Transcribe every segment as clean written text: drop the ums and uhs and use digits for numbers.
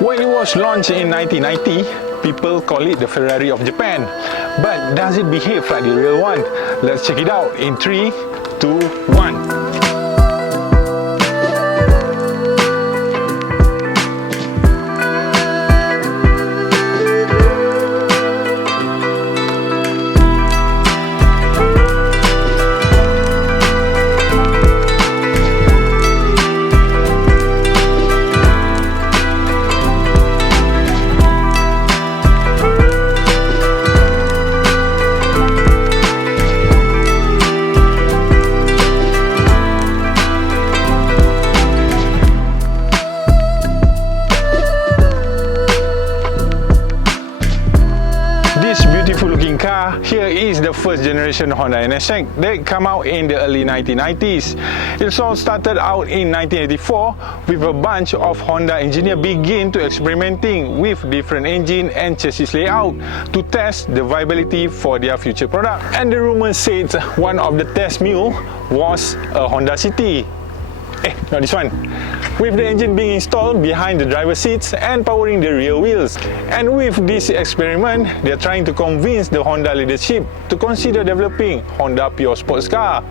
When it was launched in 1990, people call it the Ferrari of Japan. But does it behave like the real one? Let's check it out in 3, 2, 1. Here is the first generation Honda NSX that came out in the early 1990s. It all started out in 1984 with a bunch of Honda engineers begin to experimenting with different engine and chassis layout to test the viability for their future product. And the rumor said one of the test mule was a Honda City. Not this one. With the engine being installed behind the driver's seats and powering the rear wheels. And with this experiment, they are trying to convince the Honda leadership to consider developing Honda pure sports car.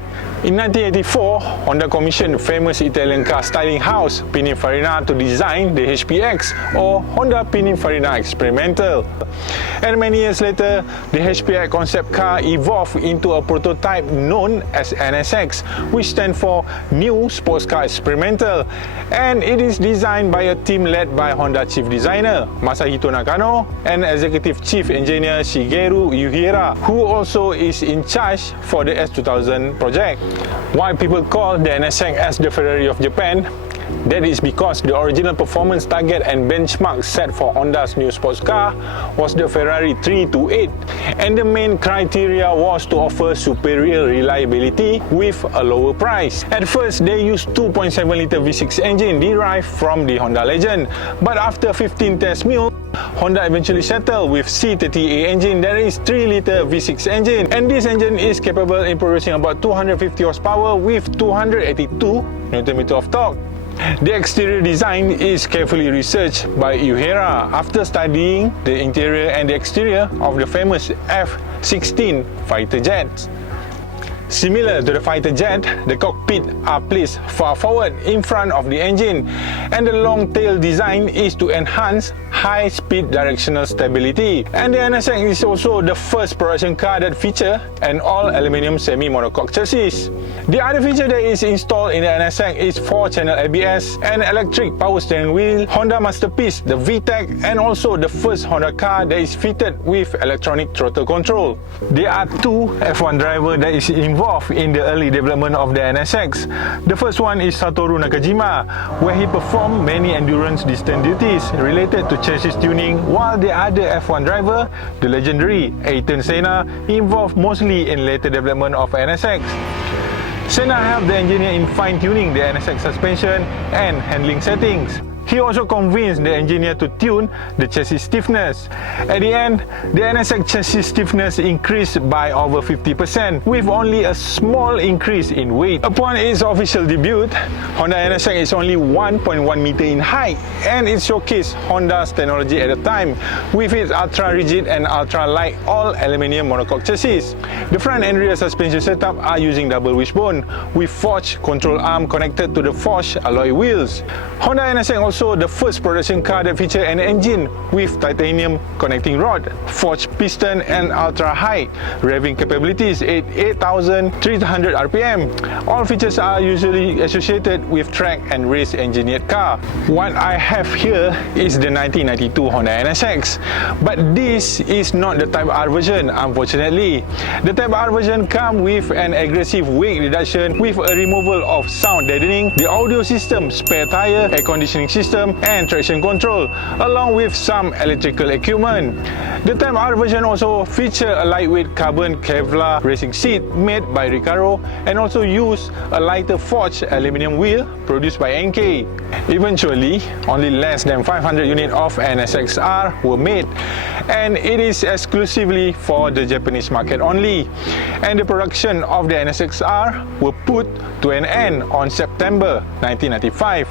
In 1984, Honda commissioned famous Italian car styling house Pininfarina to design the HPX, or Honda Pininfarina Experimental. And many years later, the HPX concept car evolved into a prototype known as NSX, which stands for New Sports Car Experimental. And it is designed by a team led by Honda Chief Designer Masahito Nakano and Executive Chief Engineer Shigeru Uehara, who also is in charge for the S2000 project. Why people call the NSX as the Ferrari of Japan? That is because the original performance target and benchmark set for Honda's new sports car was the Ferrari 328, and the main criteria was to offer superior reliability with a lower price. At first, they used 2.7-litre V6 engine derived from the Honda Legend, but after 15 test mules, Honda eventually settled with C30A engine that is 3-litre V6 engine, and this engine is capable in producing about 250 horsepower with 282 Nm of torque. The exterior design is carefully researched by Uehara after studying the interior and the exterior of the famous F-16 fighter jets. Similar to the fighter jet, the cockpit are placed far forward in front of the engine, and the long tail design is to enhance high-speed directional stability. And the NSX is also the first production car that feature an all-aluminium semi-monocoque chassis. The other feature that is installed in the NSX is 4-channel ABS, an electric power steering wheel, Honda masterpiece, the VTEC, and also the first Honda car that is fitted with electronic throttle control. There are two F1 drivers that is involved in the early development of the NSX. The first one is Satoru Nakajima, where he performed many endurance distance duties related to chassis tuning, while the other F1 driver, the legendary Ayrton Senna, involved mostly in later development of NSX. Senna helped the engineer in fine-tuning the NSX suspension and handling settings. He also convinced the engineer to tune the chassis stiffness. At the end, the NSX chassis stiffness increased by over 50%, with only a small increase in weight. Upon its official debut, Honda NSX is only 1.1 meter in height, and it showcased Honda's technology at the time, with its ultra-rigid and ultra-light all-aluminium monocoque chassis. The front and rear suspension setup are using double wishbone, with forged control arm connected to the forged alloy wheels. Honda NSX also the first production car that featured an engine with titanium connecting rod, forged piston, and ultra-high revving capabilities at 8,300 RPM. All features are usually associated with track and race engineered car. What I have here is the 1992 Honda NSX, but this is not the Type R version, unfortunately. The Type R version comes with an aggressive weight reduction with a removal of sound deadening, the audio system, spare tire, air conditioning system, and traction control, along with some electrical equipment. The Type R version also features a lightweight carbon Kevlar racing seat made by Recaro, and also use a lighter forged aluminium wheel produced by NK. Eventually, only less than 500 units of NSX-R were made, and it is exclusively for the Japanese market only. And the production of the NSX-R were put to an end on September 1995.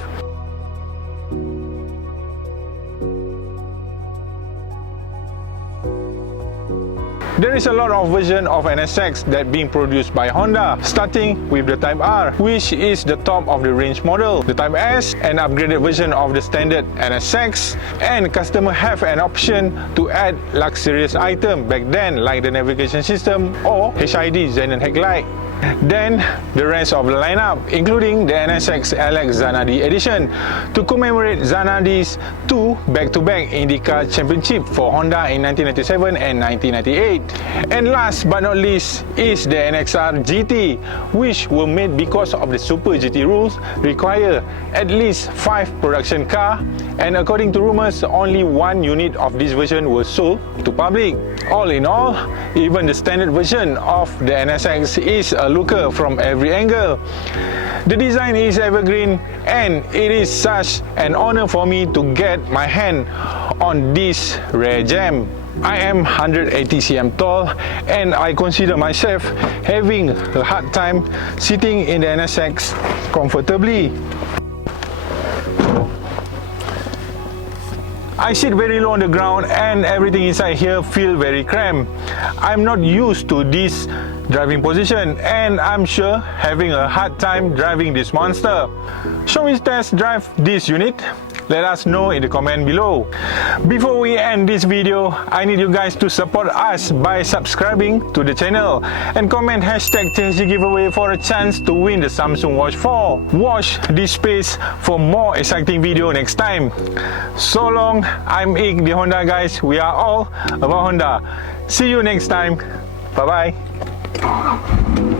There is a lot of version of NSX that being produced by Honda, starting with the Type R, which is the top of the range model, the Type S, an upgraded version of the standard NSX, and customer have an option to add luxurious item back then like the navigation system or HID xenon headlight. Then the rest of the lineup, including the NSX LX Zanardi edition, to commemorate Zanardi's two back-to-back IndyCar Championship for Honda in 1997 and 1998. And last but not least is the NXR GT, which were made because of the Super GT rules require at least 5 production car, and according to rumors, only 1 unit of this version was sold to public. All in all, even the standard version of the NSX is a looker from every angle. The design is evergreen, and it is such an honor for me to get my hand on this rare gem. I am 180 cm tall, and I consider myself having a hard time sitting in the NSX comfortably. I sit very low on the ground and everything inside here feel very cramped. I'm not used to this driving position, and I'm sure having a hard time driving this monster. Shall we test drive this unit? Let us know in the comment below. Before we end this video, I need you guys to support us by subscribing to the channel and comment hashtag TSG giveaway for a chance to win the Samsung Watch 4. Watch this space for more exciting video next time. So long, I'm Ik, the Honda guys. We are all about Honda. See you next time. Bye bye.